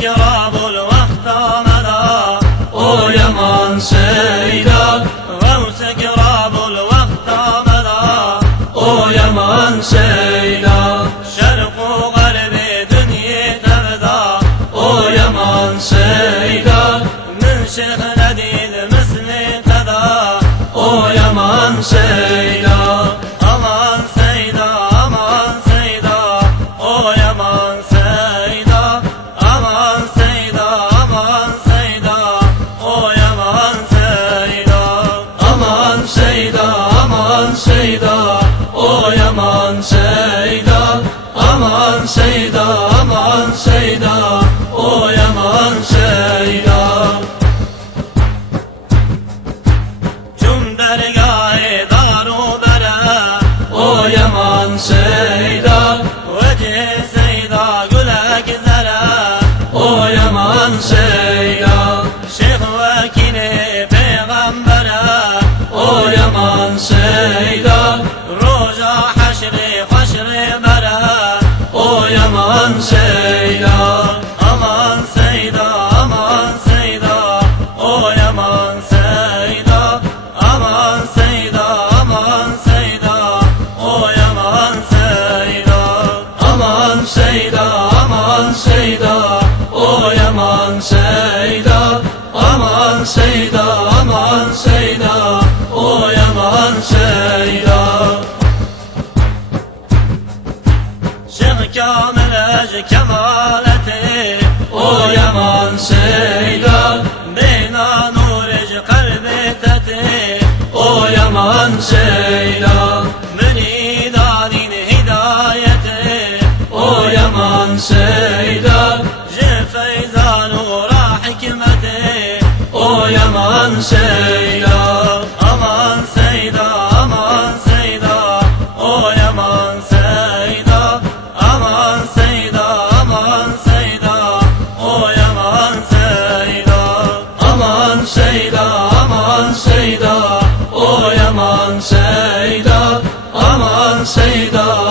سكراب الوقت مضى ويمان سيدا وسكراب الوقت مضى ويمان سيدا شرق وغربي دنيا تبدا ويمان سيدا من شيخ نديد مثل كذا ويمان سيدا aman seyda aman seyda o yaman seyda aman seyda aman seyda o yaman seyda aman seyda aman seyda o yaman seyda aman seyda aman seyda o yaman seyda cümbergâhe daru o yaman seyda vece seyda gülek zere o yaman seyda şeyh vekili peygambere o yaman seyda roja haşri haşri bere o yaman seyda aman seyda aman seyda o yaman seyda aman seyda aman seyda o yaman seyda aman seyda aman seyda o yaman seyda aman seyda aman seyda o yaman seyda Şeyh Kamil kemaleti o yaman seyda beyna nuric kalbeteti o yaman seyda münidadin hidayeti o yaman seyda feyzan ura hikmeti o yaman seyda aman seyda aman seyda o yaman seyda aman seyda aman seyda o yaman seyda aman seyda aman seyda o yaman seyda aman seyda